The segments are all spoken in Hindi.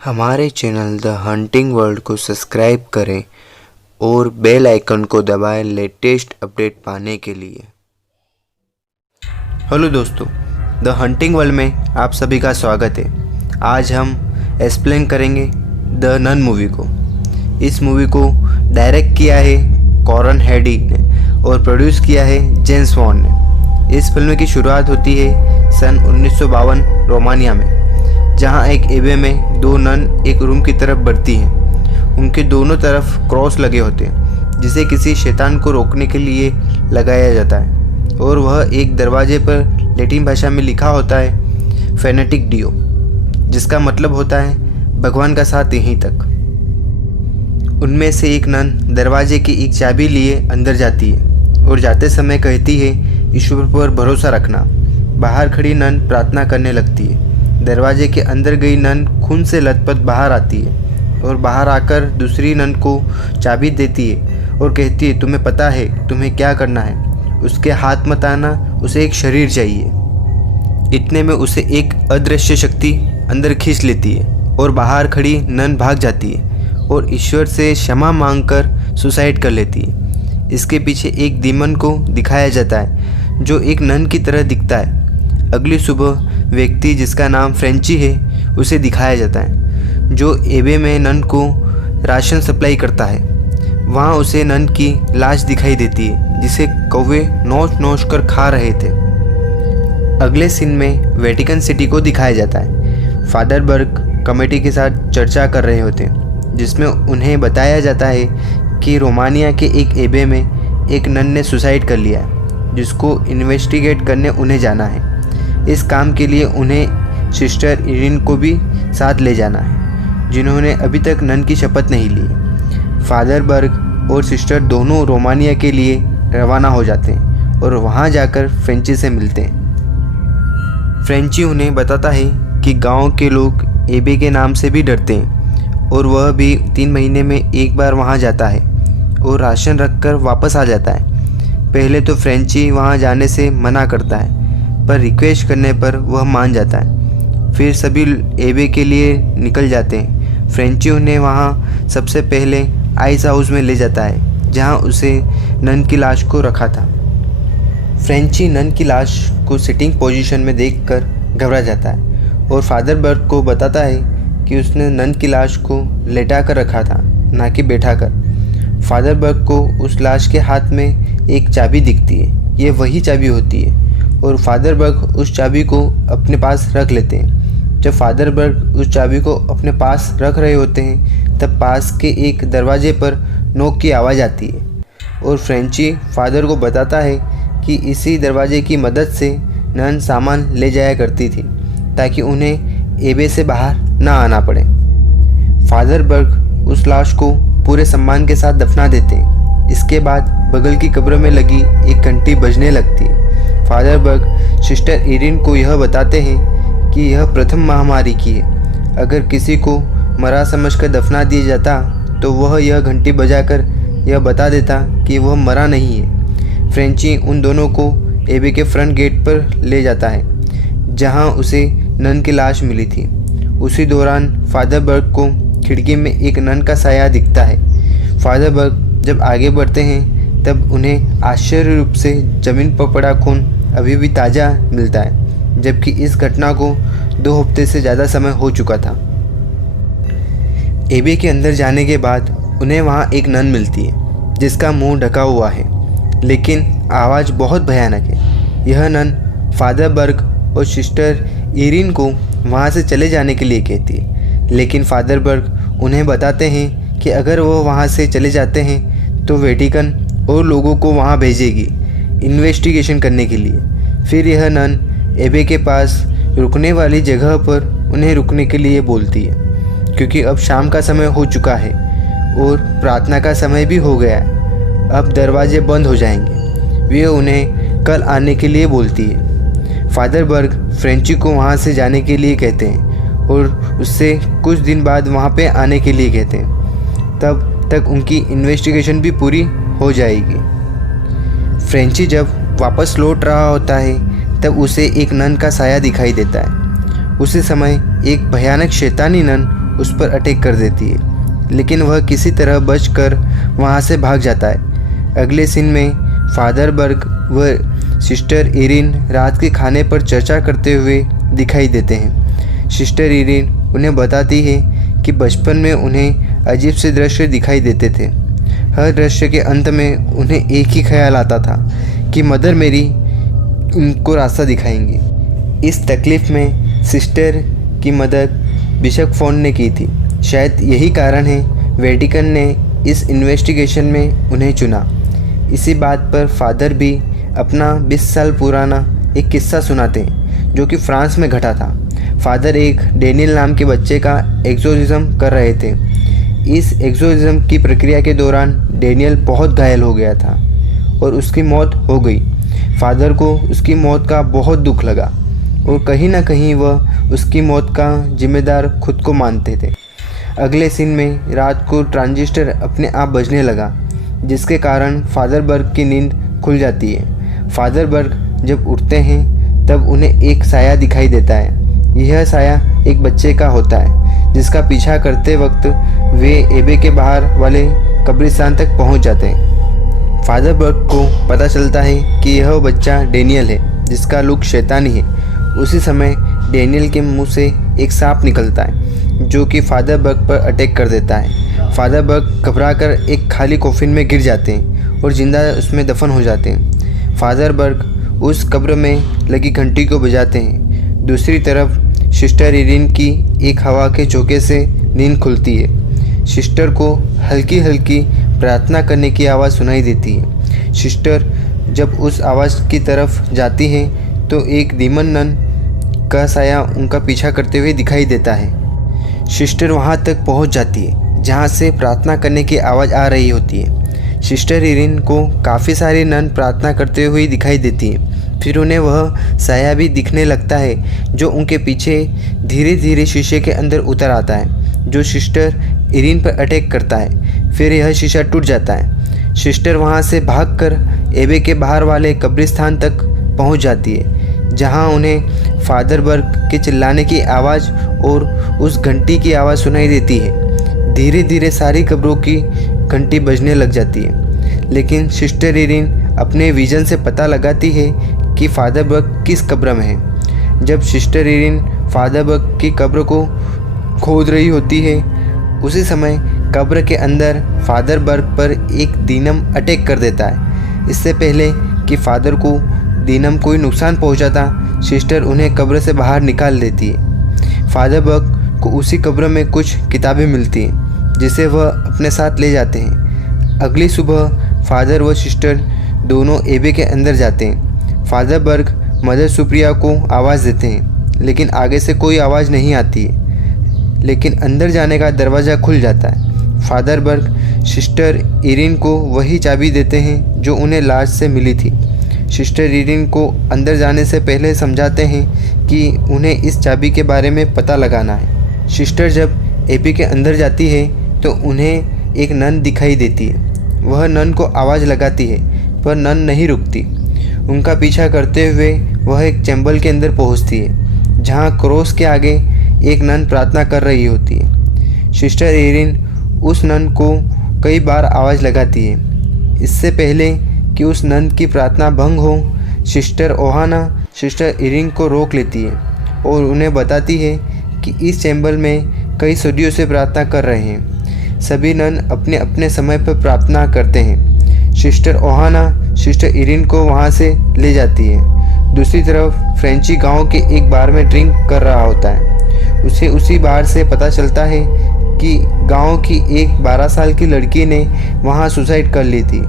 हमारे चैनल द हंटिंग वर्ल्ड को सब्सक्राइब करें और बेल आइकन को दबाएं लेटेस्ट अपडेट पाने के लिए। हेलो दोस्तों, द हंटिंग वर्ल्ड में आप सभी का स्वागत है। आज हम एक्सप्लेन करेंगे द नन मूवी को। इस मूवी को डायरेक्ट किया है कॉरन हेडी ने और प्रोड्यूस किया है जेम्स वॉन ने। इस फिल्म की शुरुआत होती है सन 1952 रोमानिया में, जहां एक एबे में दो नन एक रूम की तरफ बढ़ती हैं। उनके दोनों तरफ क्रॉस लगे होते हैं जिसे किसी शैतान को रोकने के लिए लगाया जाता है, और वह एक दरवाजे पर लैटिन भाषा में लिखा होता है फेनेटिक डियो, जिसका मतलब होता है भगवान का साथ यहीं तक। उनमें से एक नन दरवाजे की एक चाबी लिए अंदर जाती है और जाते समय कहती है ईश्वर पर भरोसा रखना। बाहर खड़ी नन प्रार्थना करने लगती है। दरवाजे के अंदर गई नन खून से लथपथ बाहर आती है और बाहर आकर दूसरी नन को चाबी देती है और कहती है तुम्हें पता है तुम्हें क्या करना है। उसके हाथ मत आना, उसे एक शरीर चाहिए। इतने में उसे एक अदृश्य शक्ति अंदर खींच लेती है और बाहर खड़ी नन भाग जाती है और ईश्वर से क्षमा मांगकर सुसाइड कर लेती है। इसके पीछे एक डीमन को दिखाया जाता है जो एक नन की तरह दिखता है। अगली सुबह व्यक्ति जिसका नाम फ्रेंची है उसे दिखाया जाता है, जो एबे में नन को राशन सप्लाई करता है। वहाँ उसे नन की लाश दिखाई देती है जिसे कौवे नोच नोच कर खा रहे थे। अगले सीन में वेटिकन सिटी को दिखाया जाता है। फादर बर्ग कमेटी के साथ चर्चा कर रहे होते हैं, जिसमें उन्हें बताया जाता है कि रोमानिया के एक एबे में एक नन ने सुसाइड कर लिया है, जिसको इन्वेस्टिगेट करने उन्हें जाना है। इस काम के लिए उन्हें सिस्टर इरिन को भी साथ ले जाना है, जिन्होंने अभी तक नन की शपथ नहीं ली। फादर बर्ग और सिस्टर दोनों रोमानिया के लिए रवाना हो जाते हैं और वहां जाकर फ्रेंची से मिलते हैं। फ्रेंची उन्हें बताता है कि गांव के लोग एबे के नाम से भी डरते हैं और वह भी 3 महीने में एक बार वहां जाता है और राशन रखकर वापस आ जाता है। पहले तो फ्रेंची वहां जाने से मना करता है, पर रिक्वेस्ट करने पर वह मान जाता है। फिर सभी एबे के लिए निकल जाते हैं। फ्रेंची उन्हें वहाँ सबसे पहले आइस हाउस में ले जाता है, जहाँ उसे नन की लाश को रखा था। फ्रेंची नन की लाश को सिटिंग पोजीशन में देखकर घबरा जाता है और फादर बर्ग को बताता है कि उसने नन की लाश को लेटा कर रखा था, ना कि बैठा कर। फादर बर्ग को उस लाश के हाथ में एक चाबी दिखती है। ये वही चाबी होती है और फादर बर्ग उस चाबी को अपने पास रख लेते हैं। जब फादर बर्ग उस चाबी को अपने पास रख रहे होते हैं, तब पास के एक दरवाजे पर नोक की आवाज़ आती है और फ्रेंची फादर को बताता है कि इसी दरवाजे की मदद से नन सामान ले जाया करती थी, ताकि उन्हें एबे से बाहर ना आना पड़े। फादर बर्ग उस लाश को पूरे सम्मान के साथ दफना देते हैं। इसके बाद बगल की कब्र में लगी एक घंटी बजने लगती है। फादर बर्ग सिस्टर इरिन को यह बताते हैं कि यह प्रथम महामारी की है। अगर किसी को मरा समझकर दफना दिया जाता तो वह यह घंटी बजाकर यह बता देता कि वह मरा नहीं है। फ्रेंची उन दोनों को एबे के फ्रंट गेट पर ले जाता है, जहां उसे नन की लाश मिली थी। उसी दौरान फादर बर्ग को खिड़की में एक नन का साया दिखता है। फादर बर्ग जब आगे बढ़ते हैं तब उन्हें आश्चर्य रूप से ज़मीन पर पड़ा खून अभी भी ताज़ा मिलता है, जबकि इस घटना को 2 हफ्ते से ज़्यादा समय हो चुका था। एबे के अंदर जाने के बाद उन्हें वहाँ एक नन मिलती है जिसका मुंह ढका हुआ है, लेकिन आवाज़ बहुत भयानक है। यह नन फादर बर्ग और सिस्टर इरिन को वहाँ से चले जाने के लिए कहती है, लेकिन फादर बर्ग उन्हें बताते हैं कि अगर वो वहाँ से चले जाते हैं तो वेटिकन और लोगों को वहाँ भेजेगी इन्वेस्टिगेशन करने के लिए। फिर यह नन एबे के पास रुकने वाली जगह पर उन्हें रुकने के लिए बोलती है, क्योंकि अब शाम का समय हो चुका है और प्रार्थना का समय भी हो गया है। अब दरवाजे बंद हो जाएंगे। वे उन्हें कल आने के लिए बोलती है। फादर बर्ग फ्रेंची को वहाँ से जाने के लिए कहते हैं और उससे कुछ दिन बाद वहाँ पे आने के लिए कहते हैं। तब तक उनकी इन्वेस्टिगेशन भी पूरी हो जाएगी। फ्रेंची जब वापस लौट रहा होता है तब उसे एक नन का साया दिखाई देता है। उसी समय एक भयानक शैतानी नन उस पर अटैक कर देती है, लेकिन वह किसी तरह बचकर वहाँ से भाग जाता है। अगले सीन में फादर बर्ग व सिस्टर इरिन रात के खाने पर चर्चा करते हुए दिखाई देते हैं। सिस्टर इरिन उन्हें बताती है कि बचपन में उन्हें अजीब से दृश्य दिखाई देते थे। हर दृश्य के अंत में उन्हें एक ही ख्याल आता था कि मदर मेरी उनको रास्ता दिखाएंगी। इस तकलीफ़ में सिस्टर की मदद बिशप फोन ने की थी। शायद यही कारण है वेटिकन ने इस इन्वेस्टिगेशन में उन्हें चुना। इसी बात पर फादर भी अपना 20 साल पुराना एक किस्सा सुनाते हैं जो कि फ्रांस में घटा था। फादर एक डेनियल नाम के बच्चे का एक्सोर्सिज्म कर रहे थे। इस एक्सोर्सिज्म की प्रक्रिया के दौरान डेनियल बहुत घायल हो गया था और उसकी मौत हो गई। फादर को उसकी मौत का बहुत दुख लगा और कहीं ना कहीं वह उसकी मौत का जिम्मेदार खुद को मानते थे। अगले सीन में रात को ट्रांजिस्टर अपने आप बजने लगा, जिसके कारण फादर बर्ग की नींद खुल जाती है। फादर बर्ग जब उठते हैं तब उन्हें एक साया दिखाई देता है। यह साया एक बच्चे का होता है, जिसका पीछा करते वक्त वे एबे के बाहर वाले कब्रिस्तान तक पहुंच जाते हैं। फादर बर्ग को पता चलता है कि यह बच्चा डेनियल है, जिसका लुक शैतानी है। उसी समय डेनियल के मुंह से एक सांप निकलता है जो कि फादर बर्ग पर अटैक कर देता है। फादर बर्ग घबराकर एक खाली कॉफिन में गिर जाते हैं और जिंदा उसमें दफन हो जाते हैं। फादर बर्ग उस कब्र में लगी घंटी को बजाते हैं। दूसरी तरफ सिस्टर इरिन की एक हवा के झोंके से नींद खुलती है। सिस्टर को हल्की हल्की प्रार्थना करने की आवाज़ सुनाई देती है। सिस्टर जब उस आवाज़ की तरफ जाती हैं तो एक डीमन नन का साया उनका पीछा करते हुए दिखाई देता है। सिस्टर वहां तक पहुंच जाती है जहां से प्रार्थना करने की आवाज़ आ रही होती है। सिस्टर इरिन को काफ़ी सारे नन प्रार्थना करते हुए दिखाई देती हैं। फिर उन्हें वह साया भी दिखने लगता है जो उनके पीछे धीरे धीरे शीशे के अंदर उतर आता है, जो सिस्टर इरिन पर अटैक करता है। फिर यह शीशा टूट जाता है। सिस्टर वहां से भागकर एबे के बाहर वाले कब्रिस्तान तक पहुंच जाती है, जहां उन्हें फादर बर्ग के चिल्लाने की आवाज़ और उस घंटी की आवाज़ सुनाई देती है। धीरे धीरे सारी कब्रों की घंटी बजने लग जाती है, लेकिन सिस्टर इरिन अपने विजन से पता लगाती है कि फादर बर्ग किस कब्र में है। जब सिस्टर इरिन फादर बर्ग की कब्र को खोद रही होती है, उसी समय कब्र के अंदर फादर बर्ग पर एक दीनम अटैक कर देता है। इससे पहले कि फादर को दीनम कोई नुकसान पहुंचाता, सिस्टर उन्हें कब्र से बाहर निकाल देती है। फादर बर्ग को उसी कब्र में कुछ किताबें मिलती हैं जिसे वह अपने साथ ले जाते हैं। अगली सुबह फादर व सिस्टर दोनों एबे के अंदर जाते हैं। फादर बर्ग मदर सुप्रिया को आवाज़ देते हैं, लेकिन आगे से कोई आवाज़ नहीं आती है। लेकिन अंदर जाने का दरवाज़ा खुल जाता है। फादर बर्ग सिस्टर इरिन को वही चाबी देते हैं जो उन्हें लाश से मिली थी। सिस्टर इरिन को अंदर जाने से पहले समझाते हैं कि उन्हें इस चाबी के बारे में पता लगाना है। सिस्टर जब एबे के अंदर जाती है तो उन्हें एक नन दिखाई देती है। वह नन को आवाज़ लगाती है, पर नन नहीं रुकती। उनका पीछा करते हुए वह एक चैम्बर के अंदर पहुंचती है, जहां क्रॉस के आगे एक नन प्रार्थना कर रही होती है। सिस्टर इरिन उस नन को कई बार आवाज़ लगाती है। इससे पहले कि उस नन की प्रार्थना भंग हो, सिस्टर ओहाना सिस्टर इरिन को रोक लेती है और उन्हें बताती है कि इस चैम्बर में कई सदियों से प्रार्थना कर रहे हैं। सभी नन अपने अपने समय पर प्रार्थना करते हैं। सिस्टर ओहाना सिस्टर इरिन को वहां से ले जाती है। दूसरी तरफ फ्रेंची गांव के एक बार में ड्रिंक कर रहा होता है। उसे उसी बार से पता चलता है कि गांव की एक 12 साल की लड़की ने वहां सुसाइड कर ली थी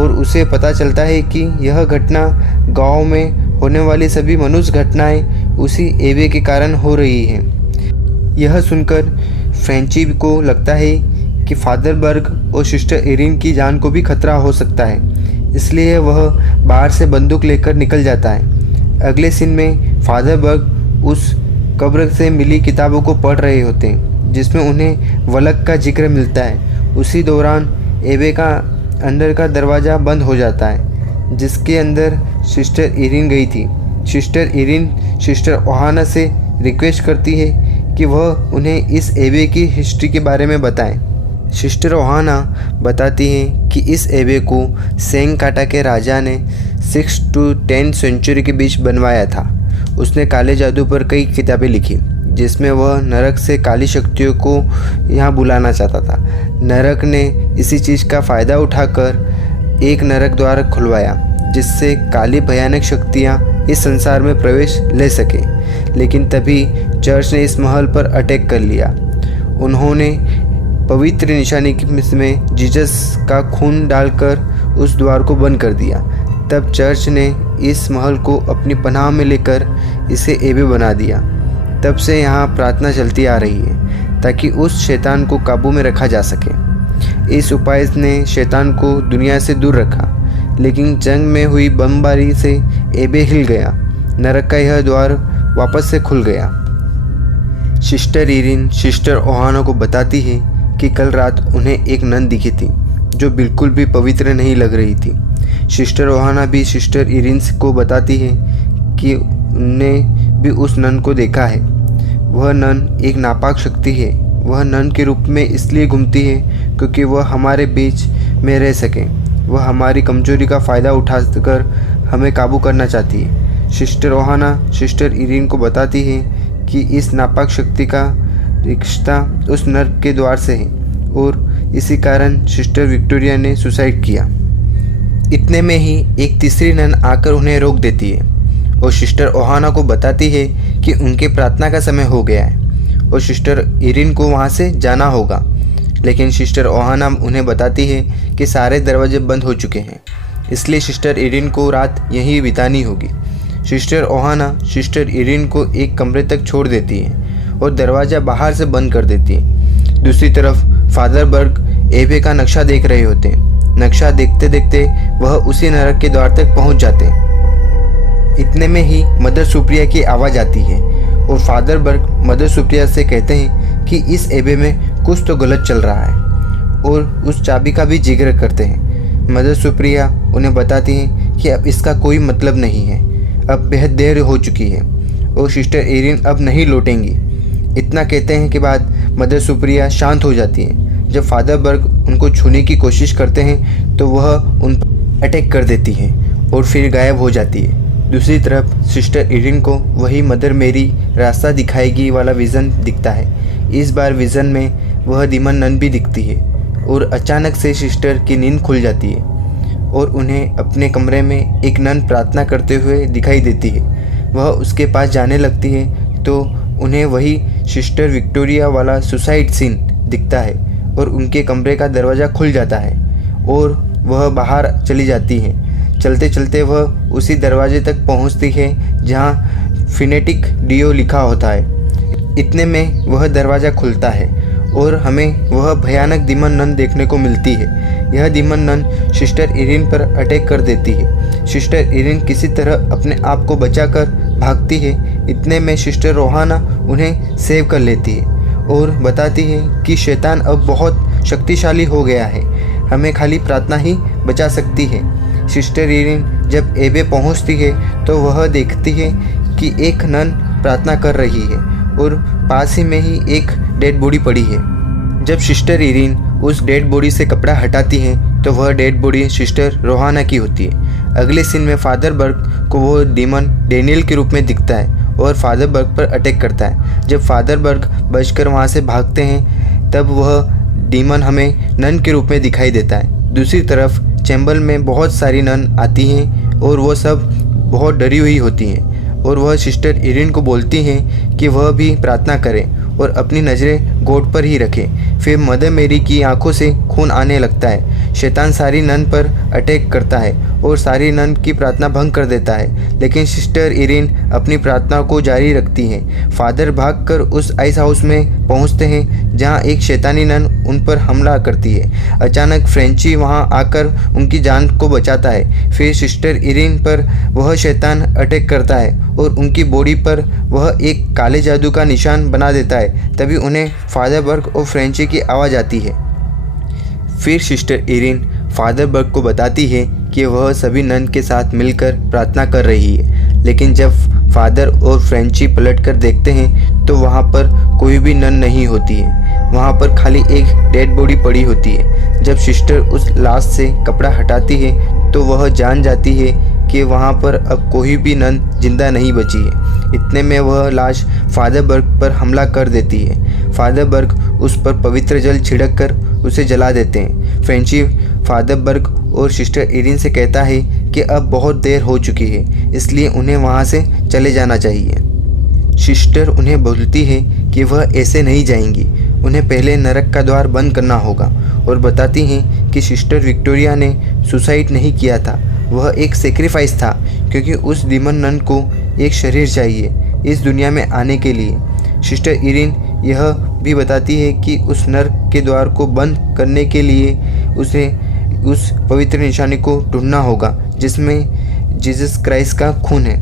और उसे पता चलता है कि यह घटना गांव में होने वाली सभी मनुष्य घटनाएं उसी एबे के कारण हो रही हैं। यह सुनकर फ्रेंची को लगता है कि फादर बर्ग और सिस्टर इरिन की जान को भी खतरा हो सकता है, इसलिए वह बाहर से बंदूक लेकर निकल जाता है। अगले सीन में फादर बर्ग उस कब्र से मिली किताबों को पढ़ रहे होते हैं, जिसमें उन्हें वलक का जिक्र मिलता है। उसी दौरान एबे का अंदर का दरवाज़ा बंद हो जाता है, जिसके अंदर सिस्टर इरिन गई थी। सिस्टर इरिन सिस्टर ओहाना से रिक्वेस्ट करती है कि वह उन्हें इस एबे की हिस्ट्री के बारे में बताएं। सिस्टर ओहाना बताती हैं कि इस एबे को सेंकाटा के राजा ने 6 to 10 सेंचुरी के बीच बनवाया था। उसने काले जादू पर कई किताबें लिखी जिसमें वह नरक से काली शक्तियों को यहाँ बुलाना चाहता था। नरक ने इसी चीज़ का फ़ायदा उठाकर एक नरक द्वार खुलवाया जिससे काली भयानक शक्तियाँ इस संसार में प्रवेश ले सकें। लेकिन तभी चर्च ने इस महल पर अटैक कर लिया। उन्होंने पवित्र निशानी में जीसस का खून डालकर उस द्वार को बंद कर दिया। तब चर्च ने इस महल को अपनी पनाह में लेकर इसे एबे बना दिया। तब से यहाँ प्रार्थना चलती आ रही है ताकि उस शैतान को काबू में रखा जा सके। इस उपाय ने शैतान को दुनिया से दूर रखा, लेकिन जंग में हुई बमबारी से एबे हिल गया। नरक का यह द्वार वापस से खुल गया। सिस्टर इरिन सिस्टर ओहाना को बताती है कि कल रात उन्हें एक नन दिखी थी जो बिल्कुल भी पवित्र नहीं लग रही थी। सिस्टर ओहाना भी सिस्टर इरिन को बताती है कि उन्होंने भी उस नन को देखा है। वह नन एक नापाक शक्ति है। वह नन के रूप में इसलिए घूमती है क्योंकि वह हमारे बीच में रह सके। वह हमारी कमजोरी का फ़ायदा उठाकर हमें काबू करना चाहती है। सिस्टर ओहाना सिस्टर इरिन को बताती है कि इस नापाक शक्ति का रिश्ता उस नर्क के द्वार से है और इसी कारण सिस्टर विक्टोरिया ने सुसाइड किया। इतने में ही एक तीसरी नन आकर उन्हें रोक देती है और सिस्टर ओहाना को बताती है कि उनके प्रार्थना का समय हो गया है और सिस्टर इरिन को वहाँ से जाना होगा। लेकिन सिस्टर ओहाना उन्हें बताती है कि सारे दरवाजे बंद हो चुके हैं, इसलिए सिस्टर इरिन को रात यहीं बितानी होगी। सिस्टर ओहाना सिस्टर इरिन को एक कमरे तक छोड़ देती है और दरवाज़ा बाहर से बंद कर देती है। दूसरी तरफ फादर बर्ग एबे का नक्शा देख रहे होते हैं। नक्शा देखते देखते वह उसी नरक के द्वार तक पहुंच जाते हैं। इतने में ही मदर सुप्रिया की आवाज़ आती है और फादर बर्ग मदर सुप्रिया से कहते हैं कि इस एबे में कुछ तो गलत चल रहा है और उस चाबी का भी जिक्र करते हैं। मदर सुप्रिया उन्हें बताती हैं कि अब इसका कोई मतलब नहीं है, अब बेहद देर हो चुकी है और सिस्टर इरिन अब नहीं लौटेंगी। इतना कहते हैं के बाद मदर सुप्रिया शांत हो जाती है। जब फादर बर्ग उनको छूने की कोशिश करते हैं तो वह उन पर अटैक कर देती है और फिर गायब हो जाती है। दूसरी तरफ सिस्टर इरिन को वही मदर मेरी रास्ता दिखाएगी वाला विज़न दिखता है। इस बार विज़न में वह दीमन नन भी दिखती है और अचानक से सिस्टर की नींद खुल जाती है और उन्हें अपने कमरे में एक नन प्रार्थना करते हुए दिखाई देती है। वह उसके पास जाने लगती है तो उन्हें वही सिस्टर विक्टोरिया वाला सुसाइड सीन दिखता है और उनके कमरे का दरवाज़ा खुल जाता है और वह बाहर चली जाती है। चलते चलते वह उसी दरवाजे तक पहुंचती है जहां फिनेटिक डियो लिखा होता है। इतने में वह दरवाज़ा खुलता है और हमें वह भयानक दीमन नन देखने को मिलती है। यह दीमन नन सिस्टर इरिन पर अटैक कर देती है। सिस्टर इरिन किसी तरह अपने आप को बचाकर भागती है। इतने में सिस्टर ओहाना उन्हें सेव कर लेती है और बताती है कि शैतान अब बहुत शक्तिशाली हो गया है, हमें खाली प्रार्थना ही बचा सकती है। सिस्टर इरिन जब एबे पहुंचती है तो वह देखती है कि एक नन प्रार्थना कर रही है और पास ही में ही एक डेड बॉडी पड़ी है। जब सिस्टर इरिन उस डेड बॉडी से कपड़ा हटाती है तो वह डेड बॉडी सिस्टर रोहाना की होती है। अगले सीन में फादर बर्ग को वो डीमन डेनियल के रूप में दिखता है और फादर बर्ग पर अटैक करता है। जब फादर बर्ग बचकर वहाँ से भागते हैं तब वह डीमन हमें नन के रूप में दिखाई देता है। दूसरी तरफ चैम्बर में बहुत सारी नन आती हैं और वो सब बहुत डरी हुई होती हैं और वह सिस्टर इरिन को बोलती हैं कि वह भी प्रार्थना करे और अपनी नज़रें गोड पर ही रखे। फिर मदर मेरी की आंखों से खून आने लगता है। शैतान सारी नन पर अटैक करता है और सारी नन की प्रार्थना भंग कर देता है, लेकिन सिस्टर इरिन अपनी प्रार्थना को जारी रखती हैं। फादर भागकर उस आइस हाउस में पहुंचते हैं जहां एक शैतानी नन उन पर हमला करती है। अचानक फ्रेंची वहां आकर उनकी जान को बचाता है। फिर सिस्टर इरिन पर वह शैतान अटैक करता है और उनकी बॉडी पर वह एक काले जादू का निशान बना देता है। तभी उन्हें फादर बर्ग और फ्रेंची की आवाज़ आती है। फिर सिस्टर इरिन फादर बर्ग को बताती है कि वह सभी नन के साथ मिलकर प्रार्थना कर रही है, लेकिन जब फादर और फ्रेंची पलटकर देखते हैं तो वहाँ पर कोई भी नन नहीं होती है। वहाँ पर खाली एक डेड बॉडी पड़ी होती है। जब सिस्टर उस लाश से कपड़ा हटाती है तो वह जान जाती है कि वहाँ पर अब कोई भी नन जिंदा नहीं बची है। इतने में वह लाश फादर बर्ग पर हमला कर देती है। फादर बर्ग उस पर पवित्र जल छिड़क कर उसे जला देते हैं। फ्रेंची फादर बर्ग और सिस्टर इरिन से कहता है कि अब बहुत देर हो चुकी है, इसलिए उन्हें वहाँ से चले जाना चाहिए। सिस्टर उन्हें बोलती है कि वह ऐसे नहीं जाएंगी, उन्हें पहले नरक का द्वार बंद करना होगा, और बताती हैं कि सिस्टर विक्टोरिया ने सुसाइड नहीं किया था, वह एक सेक्रीफाइस था, क्योंकि उस डीमन नन को एक शरीर चाहिए इस दुनिया में आने के लिए। सिस्टर इरिन यह भी बताती है कि उस नरक के द्वार को बंद करने के लिए उसे उस पवित्र निशानी को ढूंढना होगा जिसमें जीसस क्राइस्ट का खून है।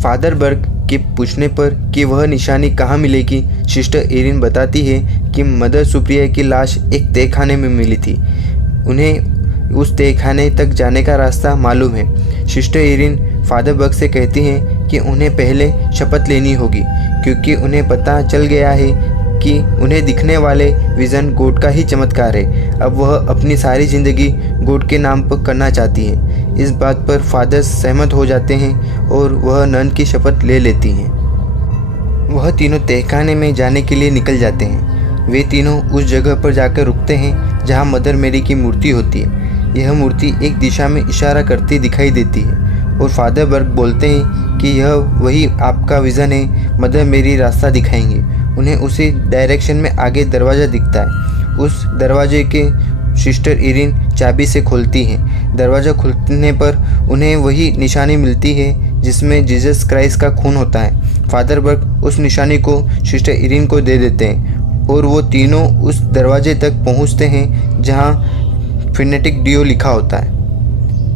फादर बर्ग के पूछने पर कि वह निशानी कहाँ मिलेगी, सिस्टर इरिन बताती है कि मदर सुप्रिया की लाश एक तहखाने में मिली थी। उन्हें उस तहखाने तक जाने का रास्ता मालूम है। सिस्टर इरिन फादर बर्ग से कहती हैं कि उन्हें पहले शपथ लेनी होगी, क्योंकि उन्हें पता चल गया है कि उन्हें दिखने वाले विज़न गॉड का ही चमत्कार है। अब वह अपनी सारी ज़िंदगी गॉड के नाम पर करना चाहती है। इस बात पर फादर सहमत हो जाते हैं और वह नन की शपथ ले लेती हैं। वह तीनों तहखाने में जाने के लिए निकल जाते हैं। वे तीनों उस जगह पर जाकर रुकते हैं जहाँ मदर मेरी की मूर्ति होती है। यह मूर्ति एक दिशा में इशारा करती दिखाई देती है और फादर बर्ग बोलते हैं कि यह वही आपका विज़न है, मदर मेरी रास्ता दिखाएंगे। उन्हें उसी डायरेक्शन में आगे दरवाज़ा दिखता है। उस दरवाजे के सिस्टर इरिन चाबी से खोलती हैं। दरवाज़ा खुलने पर उन्हें वही निशानी मिलती है जिसमें जीसस क्राइस्ट का खून होता है। फादर बर्ग उस निशानी को सिस्टर इरिन को दे देते हैं और वो तीनों उस दरवाजे तक पहुंचते हैं जहां फिनेटिक डियो लिखा होता है।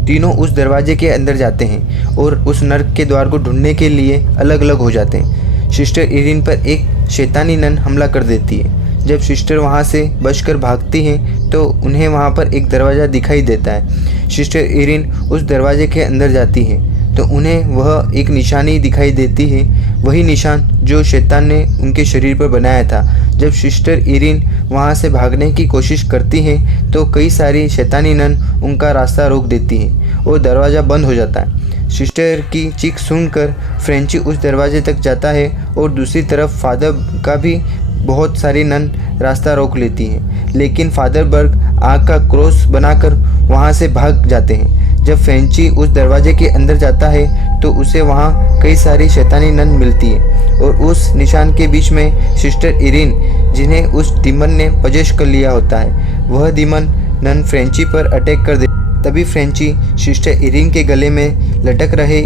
तीनों उस दरवाजे के अंदर जाते हैं और उस नर्क के द्वार को ढूंढने के लिए अलग अलग हो जाते हैं। सिस्टर इरिन पर एक शैतानी नन हमला कर देती है। जब सिस्टर वहाँ से बचकर भागती हैं तो उन्हें वहाँ पर एक दरवाज़ा दिखाई देता है। सिस्टर इरिन उस दरवाजे के अंदर जाती हैं तो उन्हें वह एक निशानी दिखाई देती है, वही निशान जो शैतान ने उनके शरीर पर बनाया था। जब सिस्टर इरिन वहाँ से भागने की कोशिश करती हैं तो कई सारी शैतानी नन उनका रास्ता रोक देती हैं और दरवाज़ा बंद हो जाता है। सिस्टर की चीख सुनकर फ्रेंची उस दरवाजे तक जाता है और दूसरी तरफ फादर का भी बहुत सारी नन रास्ता रोक लेती हैं, लेकिन फादर बर्ग आग का क्रॉस बनाकर वहाँ से भाग जाते हैं। जब फ्रेंची उस दरवाजे के अंदर जाता है तो उसे वहाँ कई सारी शैतानी नन मिलती है और उस निशान के बीच में सिस्टर इरिन, जिन्हें उस डीमन ने पजेश कर लिया होता है, वह डीमन नन फ्रेंची पर अटैक कर दे। तभी फ्रेंची सिस्टर इरिन के गले में लटक रहे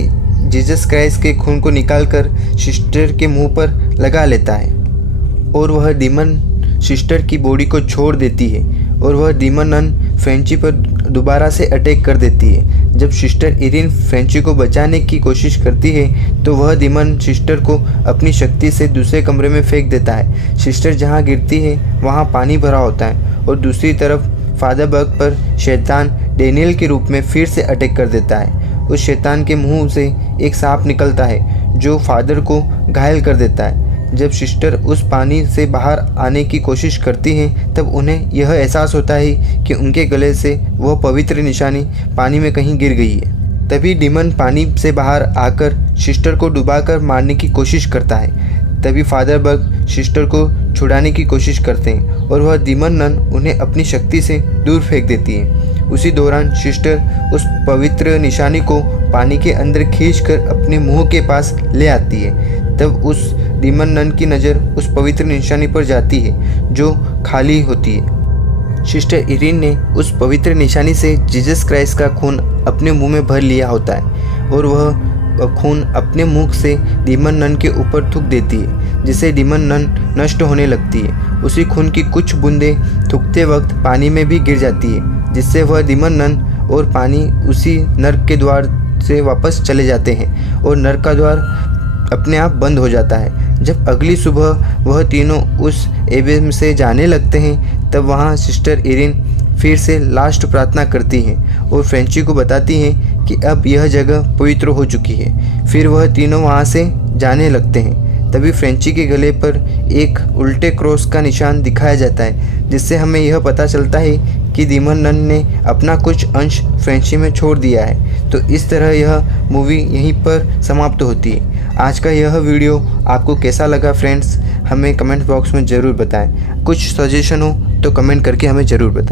जीसस क्राइस्ट के खून को निकालकर सिस्टर के मुंह पर लगा लेता है और वह डीमन सिस्टर की बॉडी को छोड़ देती है और वह डीमन नन फ्रेंची पर दोबारा से अटैक कर देती है। जब सिस्टर इरिन फ्रेंची को बचाने की कोशिश करती है तो वह डीमन सिस्टर को अपनी शक्ति से दूसरे कमरे में फेंक देता है। सिस्टर जहां गिरती है वहां पानी भरा होता है और दूसरी तरफ फादर बर्ग पर शैतान डेनियल के रूप में फिर से अटैक कर देता है। उस शैतान के मुंह से एक सांप निकलता है जो फादर को घायल कर देता है। जब सिस्टर उस पानी से बाहर आने की कोशिश करती हैं तब उन्हें यह एहसास होता है कि उनके गले से वह पवित्र निशानी पानी में कहीं गिर गई है। तभी डीमन पानी से बाहर आकर सिस्टर को डुबाकर मारने की कोशिश करता है। तभी फादर बर्ग सिस्टर को छुड़ाने की कोशिश करते हैं और वह डीमन नन उन्हें अपनी शक्ति से दूर फेंक देती है। उसी दौरान सिस्टर उस पवित्र निशानी को पानी के अंदर खींचकर अपने मुंह के पास ले आती है। तब उस डीमन नन की नज़र उस पवित्र निशानी पर जाती है जो खाली होती है। सिस्टर इरिन ने उस पवित्र निशानी से जीसस क्राइस्ट का खून अपने मुंह में भर लिया होता है और वह खून अपने मुख से डीमन नन के ऊपर थूक देती है, जिससे डीमन नन नष्ट होने लगती है। उसी खून की कुछ बूंदें थूकते वक्त पानी में भी गिर जाती है, जिससे वह डीमन नन और पानी उसी नर्क के द्वार से वापस चले जाते हैं और नर्क का द्वार अपने आप बंद हो जाता है। जब अगली सुबह वह तीनों उस एबेम से जाने लगते हैं तब वहाँ सिस्टर इरिन फिर से लास्ट प्रार्थना करती हैं और फ्रेंची को बताती हैं कि अब यह जगह पवित्र हो चुकी है। फिर वह तीनों वहाँ से जाने लगते हैं। तभी फ्रेंची के गले पर एक उल्टे क्रॉस का निशान दिखाया जाता है, जिससे हमें यह पता चलता है कि डीमन नन ने अपना कुछ अंश फ्रेंची में छोड़ दिया है। तो इस तरह यह मूवी यहीं पर समाप्त होती है। आज का यह वीडियो आपको कैसा लगा फ्रेंड्स, हमें कमेंट बॉक्स में ज़रूर बताएं। कुछ सजेशन हो तो कमेंट करके हमें ज़रूर बताएं।